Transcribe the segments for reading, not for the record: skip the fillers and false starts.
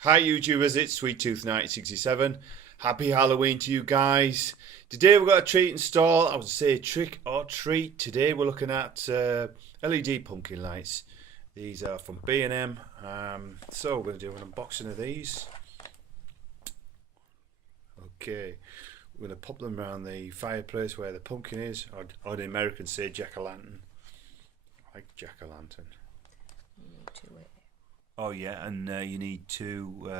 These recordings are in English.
Hi YouTubers, it's Sweet Tooth 1967. Happy Halloween to you guys. Today we've got a treat in store. I would say trick or treat. Today we're looking at LED pumpkin lights. These are from B&M. So we're going to do an unboxing of these. Okay, we're going to pop them around the fireplace where the pumpkin is, or the Americans say jack-o'-lantern. I like jack-o'-lantern. Oh yeah, and you need two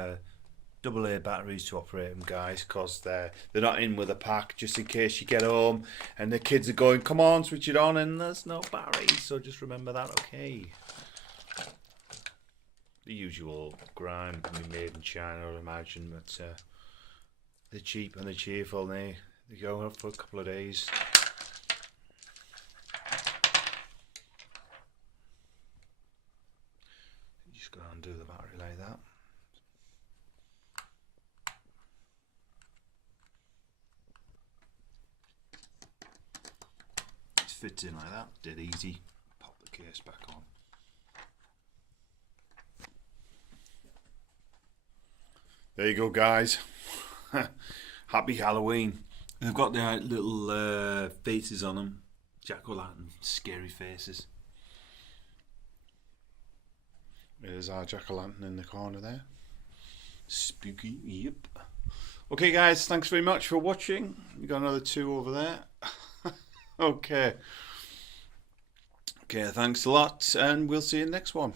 AA batteries to operate them, guys, because they're not in with a pack. Just in case you get home and the kids are going, "Come on, switch it on," and there's no batteries. So just remember that, okay? The usual grime made in China, I imagine, but they're cheap and they're cheerful. And they go up for a couple of days. Just go undo the battery like that. Just fits in like that, dead easy. Pop the case back on. There you go, guys. Happy Halloween. They've got their little faces on them. Jack-o'-lantern, scary faces. There's our jack-o'-lantern in the corner there. Spooky, yep. Okay guys, thanks very much for watching. We got another two over there. Okay, thanks a lot, and we'll see you in the next one.